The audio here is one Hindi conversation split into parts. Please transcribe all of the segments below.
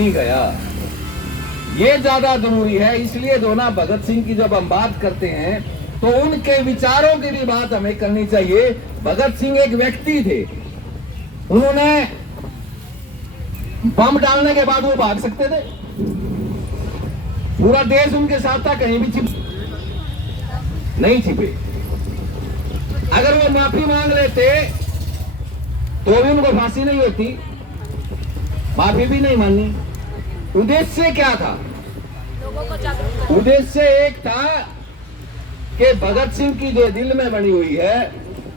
नहीं गया, ये ज्यादा जरूरी है। इसलिए जो ना भगत सिंह की जब हम बात करते हैं तो उनके विचारों की भी बात हमें करनी चाहिए। भगत सिंह एक व्यक्ति थे, उन्होंने बम डालने के बाद वो भाग सकते थे, पूरा देश उनके साथ था, कहीं भी नहीं छिपे। अगर वो माफी मांग लेते तो भी उनको फांसी नहीं होती, माफी भी नहीं माननी। उद्देश्य क्या था? उद्देश्य एक था कि भगत सिंह की जो दिल में बनी हुई है,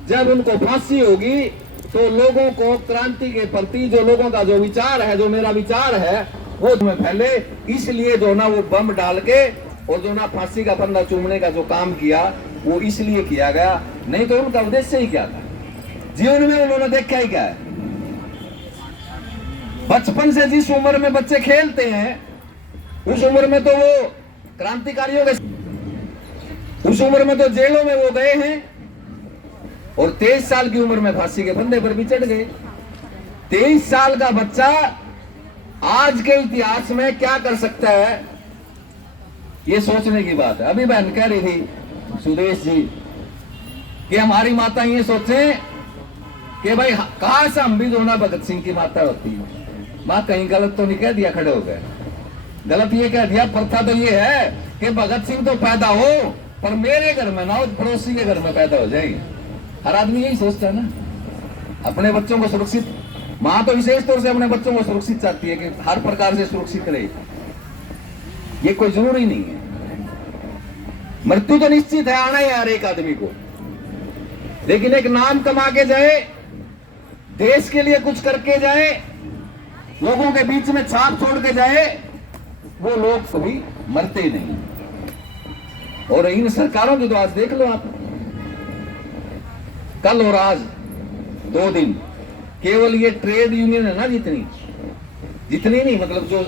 जब उनको फांसी होगी तो लोगों को क्रांति के प्रति जो लोगों का जो विचार है, जो मेरा विचार है, वो तुम्हें फैले। इसलिए जो ना वो बम डाल के और जो ना फांसी का फंदा चूमने का जो काम किया, वो इसलिए किया गया, नहीं तो उनका उद्देश्य ही क्या था? जीवन में उन्होंने देखा ही क्या है? बचपन से जिस उम्र में बच्चे खेलते हैं, उस उम्र में तो वो क्रांतिकारियों के, उस उम्र में तो जेलों में वो गए हैं, और 23 साल की उम्र में फांसी के फंदे पर भी चढ़ गए। 23 साल का बच्चा आज के इतिहास में क्या कर सकता है, ये सोचने की बात है। अभी बहन कह रही थी सुदेश जी कि हमारी माता ये सोचे कि भाई काश हम भी जो ना भगत सिंह की माता होती। मां कहीं गलत तो नहीं कह दिया, खड़े हो गए, गलत ये कह दिया। प्रथा तो ये है कि भगत सिंह तो पैदा हो पर मेरे घर में ना हो, पड़ोसी के घर में पैदा हो जाए। हर आदमी यही सोचता है ना, अपने बच्चों को सुरक्षित। मां तो विशेष तौर से अपने बच्चों को सुरक्षित चाहती है कि हर प्रकार से सुरक्षित रहे। ये कोई जरूरी नहीं है, मृत्यु तो निश्चित है, आना ही हर एक आदमी को, लेकिन एक नाम कमा के जाए, देश के लिए कुछ करके जाए, लोगों के बीच में छाप छोड़ के जाए, वो लोग कभी मरते नहीं। और इन सरकारों की तो आज देख लो आप, कल और आज 2 दिन केवल ये ट्रेड यूनियन है ना, जितनी नहीं, मतलब जो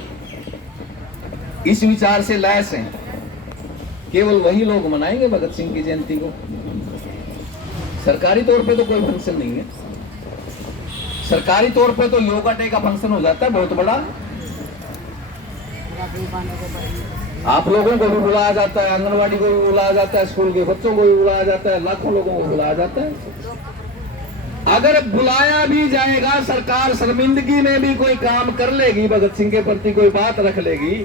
इस विचार से लैस हैं, केवल वही लोग मनाएंगे भगत सिंह की जयंती को। सरकारी तौर पे तो कोई फंक्शन नहीं है। सरकारी तौर पे तो योगा डे का फंक्शन हो जाता है बहुत बड़ा, आप लोगों को भी बुलाया जाता है, आंगनवाड़ी को भी बुलाया जाता है, स्कूल के बच्चों को भी बुलाया जाता है, लाखों लोगों को बुलाया जाता है। अगर बुलाया भी जाएगा, सरकार शर्मिंदगी में भी कोई काम कर लेगी, भगत सिंह के प्रति कोई बात रख लेगी,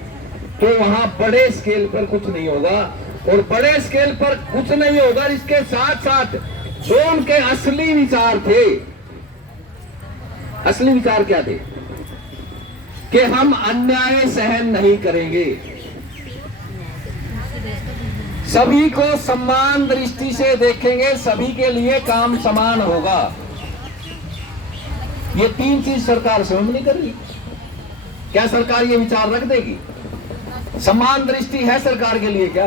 तो वहां बड़े स्केल पर कुछ नहीं होगा। और बड़े स्केल पर कुछ नहीं होगा, इसके साथ साथ जो उनके असली विचार थे, असली विचार क्या थे? कि हम अन्याय सहन नहीं करेंगे, सभी को समान दृष्टि से देखेंगे, सभी के लिए काम समान होगा। ये 3 चीज सरकार समझ नहीं कर रही। क्या सरकार ये विचार रख देगी? समान दृष्टि है सरकार के लिए क्या?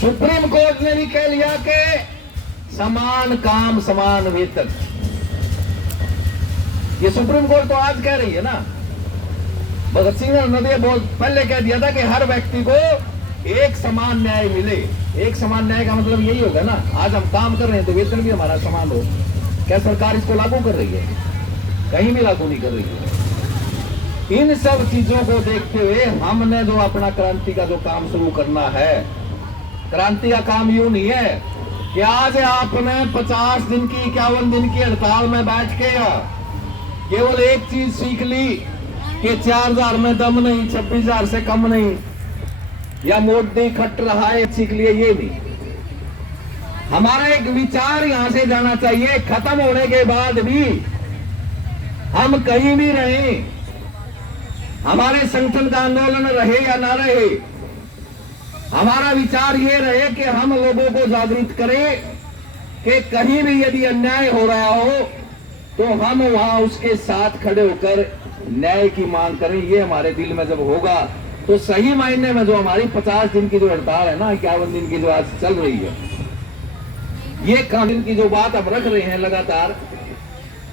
सुप्रीम कोर्ट ने भी कह लिया कि समान काम समान वेतन। ये सुप्रीम कोर्ट तो आज कह रही है ना। भगत सिंह ने बहुत पहले कह दिया था कि हर व्यक्ति को एक समान न्याय मिले। एक समान न्याय का मतलब यही होगा ना, आज हम काम कर रहे हैं तो वेतन भी हमारा समान हो। क्या सरकार इसको लागू कर रही है? कहीं भी लागू नहीं कर रही है। इन सब चीजों को देखते हुए हमने जो अपना क्रांति का जो काम शुरू करना है, क्रांति का काम यूं नहीं है कि आज आपने 50 दिन की 51 दिन की हड़ताल में बैठ के केवल एक चीज सीख ली कि 4000 में दम नहीं, 26,000 से कम नहीं, या मोदी खट रहा है, सीख लिए। ये नहीं, हमारा एक विचार यहां से जाना चाहिए। खत्म होने के बाद भी हम कहीं भी रहे, हमारे संगठन का आंदोलन रहे या ना रहे, हमारा विचार ये रहे कि हम लोगों को जागृत करें कि कहीं भी यदि अन्याय हो रहा हो तो हम वहां उसके साथ खड़े होकर न्याय की मांग करें। ये हमारे दिल में जब होगा तो सही मायने में जो हमारी 50 दिन की जो हड़ताल है ना, 51 दिन की जो आज चल रही है, ये कानून की जो बात अब रख रहे हैं लगातार,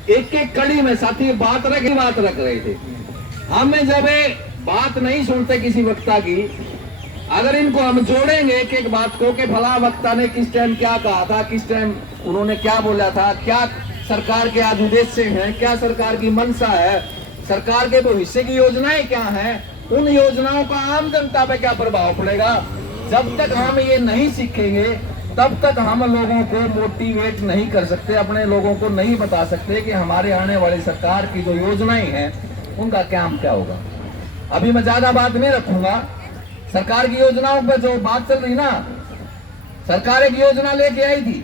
एक एक कड़ी में साथी बात रख रहे थे। हमें जब बात नहीं सुनते किसी वक्ता की, अगर इनको हम जोड़ेंगे एक एक बात को कि फला वक्ता ने किस टाइम क्या कहा था, किस टाइम उन्होंने क्या बोला था, क्या सरकार के आज उद्देश्य हैं, क्या सरकार की मंशा है, सरकार के भविष्य की योजनाएं क्या हैं, उन योजनाओं का आम जनता पे क्या प्रभाव पड़ेगा। जब तक हम ये नहीं सीखेंगे तब तक हम लोगों को मोटिवेट नहीं कर सकते, अपने लोगों को नहीं बता सकते कि हमारे आने वाली सरकार की जो योजनाएं हैं उनका क्या होगा। अभी मैं ज्यादा बात नहीं रखूंगा। सरकार की योजनाओं पर जो बात चल रही ना, सरकार एक योजना लेके आई थी,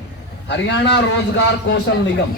हरियाणा रोजगार कौशल निगम।